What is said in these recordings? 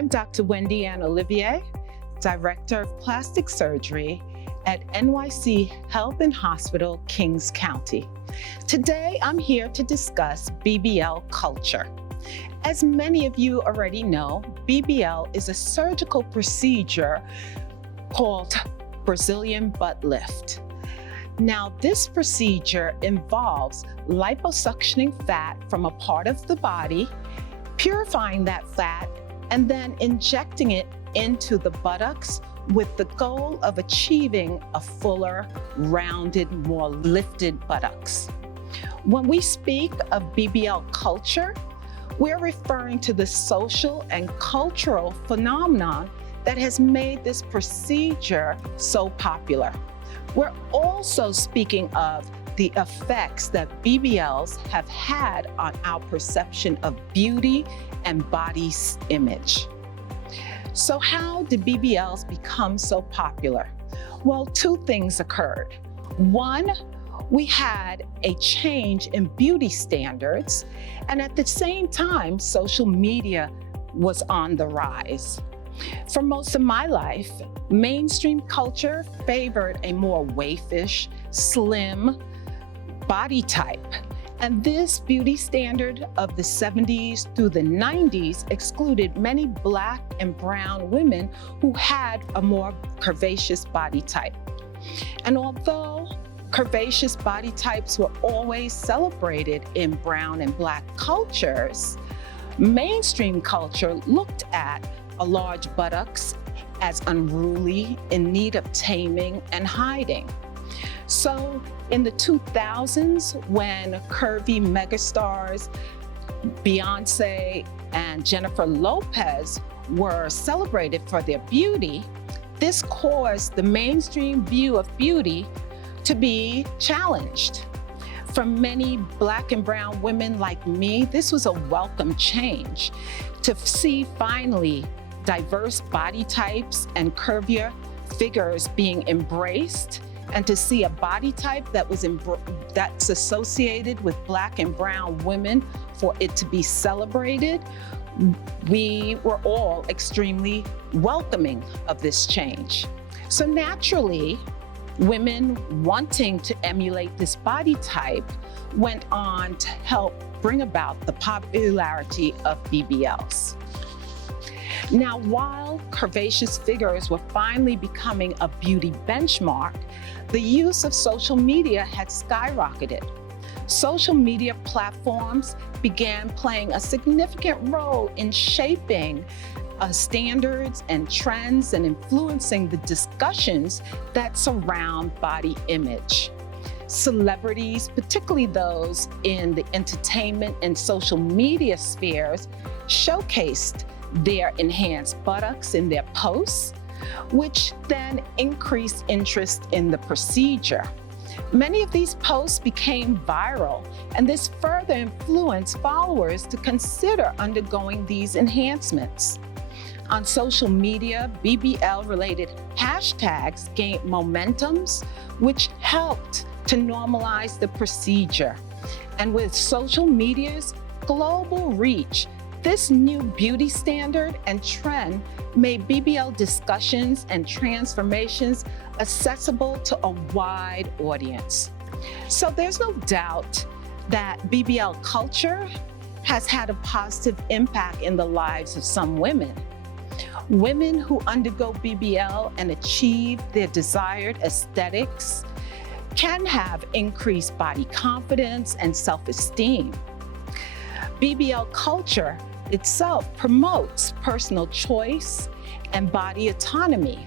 I'm Dr. Wendy-Ann Olivier, Director of Plastic Surgery at NYC Health and Hospital, Kings County. Today, I'm here to discuss BBL culture. As many of you already know, BBL is a surgical procedure called Brazilian butt lift. Now, this procedure involves liposuctioning fat from a part of the body, purifying that fat, and then injecting it into the buttocks with the goal of achieving a fuller, rounded, more lifted buttocks. When we speak of BBL culture, we're referring to the social and cultural phenomenon that has made this procedure so popular. We're also speaking of the effects that BBLs have had on our perception of beauty and body image. So how did BBLs become so popular? Well, two things occurred. One, we had a change in beauty standards, and at the same time, social media was on the rise. For most of my life, mainstream culture favored a more waifish, slim body type. And this beauty standard of the 70s through the 90s excluded many Black and brown women who had a more curvaceous body type. And although curvaceous body types were always celebrated in brown and Black cultures, mainstream culture looked at a large buttocks as unruly, in need of taming and hiding. So in the 2000s, when curvy megastars Beyonce and Jennifer Lopez were celebrated for their beauty, this caused the mainstream view of beauty to be challenged. For many Black and brown women like me, this was a welcome change to see finally diverse body types and curvier figures being embraced, and to see a body type that's associated with Black and brown women, for it to be celebrated. We were all extremely welcoming of this change. So naturally, women wanting to emulate this body type went on to help bring about the popularity of BBLs. Now, while curvaceous figures were finally becoming a beauty benchmark, the use of social media had skyrocketed. Social media platforms began playing a significant role in shaping standards and trends and influencing the discussions that surround body image. Celebrities, particularly those in the entertainment and social media spheres, showcased their enhanced buttocks in their posts, which then increased interest in the procedure. Many of these posts became viral, and this further influenced followers to consider undergoing these enhancements. On social media, BBL-related hashtags gained momentums, which helped to normalize the procedure. And with social media's global reach, this new beauty standard and trend made BBL discussions and transformations accessible to a wide audience. So there's no doubt that BBL culture has had a positive impact in the lives of some women. Women who undergo BBL and achieve their desired aesthetics can have increased body confidence and self-esteem. BBL culture itself promotes personal choice and body autonomy.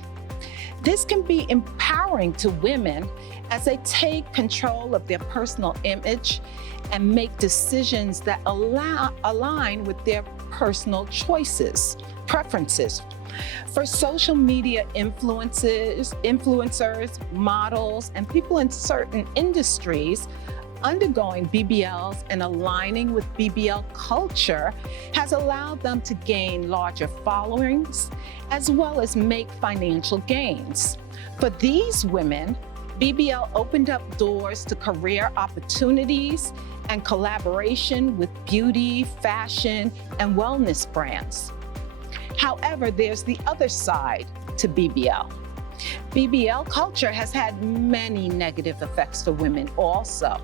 This can be empowering to women as they take control of their personal image and make decisions that align with their personal preferences. For social media influencers, models, and people in certain industries, undergoing BBLs and aligning with BBL culture has allowed them to gain larger followings as well as make financial gains. For these women, BBL opened up doors to career opportunities and collaboration with beauty, fashion, and wellness brands. However, there's the other side to BBL. BBL culture has had many negative effects for women also.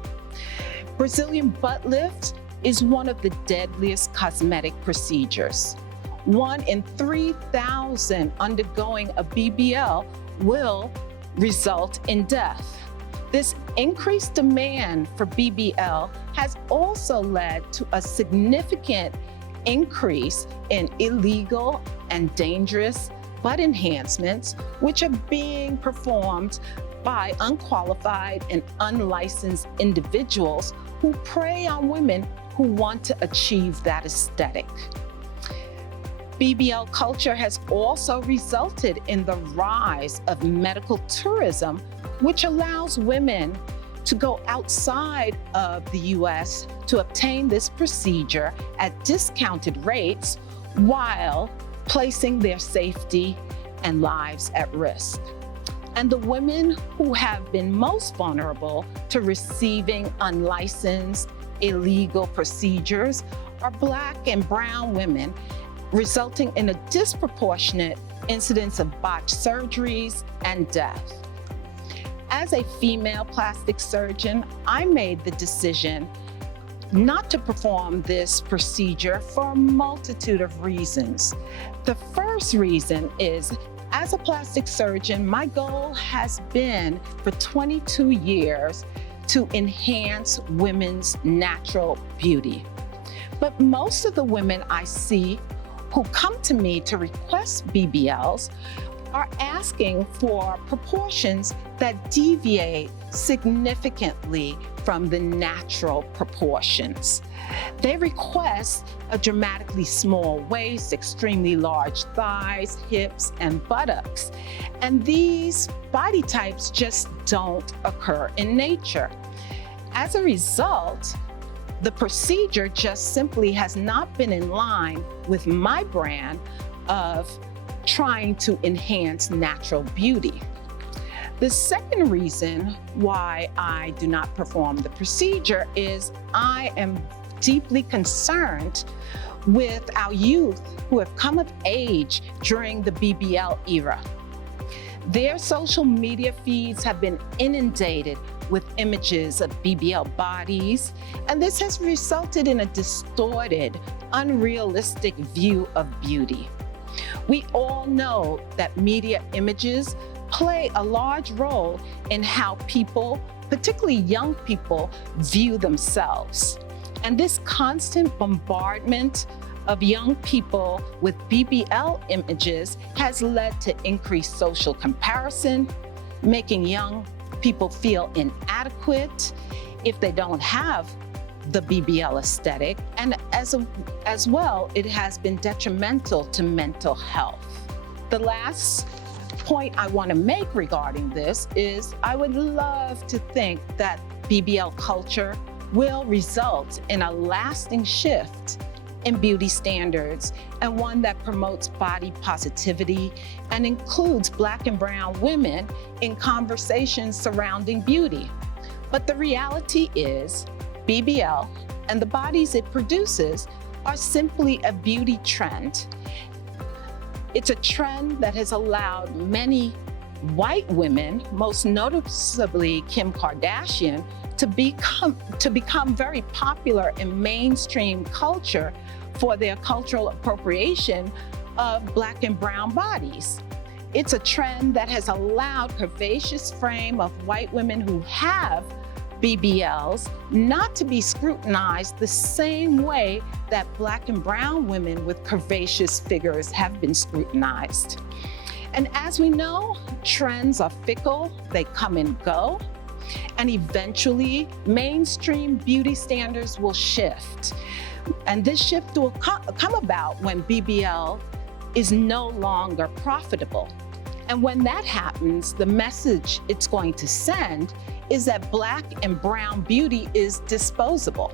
Brazilian butt lift is one of the deadliest cosmetic procedures. 1 in 3,000 undergoing a BBL will result in death. This increased demand for BBL has also led to a significant increase in illegal and dangerous butt enhancements, which are being performed by unqualified and unlicensed individuals who prey on women who want to achieve that aesthetic. BBL culture has also resulted in the rise of medical tourism, which allows women to go outside of the US to obtain this procedure at discounted rates while placing their safety and lives at risk. And the women who have been most vulnerable to receiving unlicensed, illegal procedures are Black and brown women, resulting in a disproportionate incidence of botched surgeries and death. As a female plastic surgeon, I made the decision not to perform this procedure for a multitude of reasons. The first reason is, as a plastic surgeon, my goal has been for 22 years to enhance women's natural beauty. But most of the women I see who come to me to request BBLs are asking for proportions that deviate significantly from the natural proportions. They request a dramatically small waist, extremely large thighs, hips, and buttocks. And these body types just don't occur in nature. As a result, the procedure just simply has not been in line with my brand of trying to enhance natural beauty. The second reason why I do not perform the procedure is I am deeply concerned with our youth who have come of age during the BBL era. Their social media feeds have been inundated with images of BBL bodies, and this has resulted in a distorted, unrealistic view of beauty. We all know that media images play a large role in how people, particularly young people, view themselves. And this constant bombardment of young people with BBL images has led to increased social comparison, making young people feel inadequate if they don't have the BBL aesthetic, and as well, it has been detrimental to mental health. The last point I want to make regarding this is I would love to think that BBL culture will result in a lasting shift in beauty standards, and one that promotes body positivity and includes Black and brown women in conversations surrounding beauty. But the reality is, BBL and the bodies it produces are simply a beauty trend. It's a trend that has allowed many white women, most noticeably Kim Kardashian, to become very popular in mainstream culture for their cultural appropriation of Black and brown bodies. It's a trend that has allowed curvaceous frame of white women who have BBLs not to be scrutinized the same way that Black and brown women with curvaceous figures have been scrutinized. And as we know, trends are fickle, they come and go, and eventually mainstream beauty standards will shift. And this shift will come about when BBL is no longer profitable. And when that happens, the message it's going to send is that Black and brown beauty is disposable.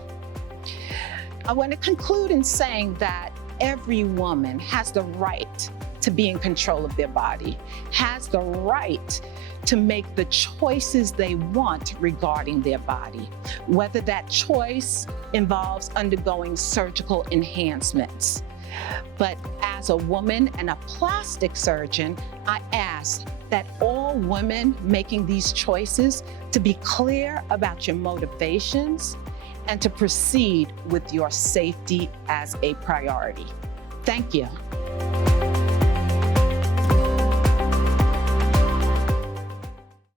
I want to conclude in saying that every woman has the right to be in control of their body, has the right to make the choices they want regarding their body, whether that choice involves undergoing surgical enhancements. But as a woman and a plastic surgeon, I ask that all women making these choices to be clear about your motivations and to proceed with your safety as a priority. Thank you.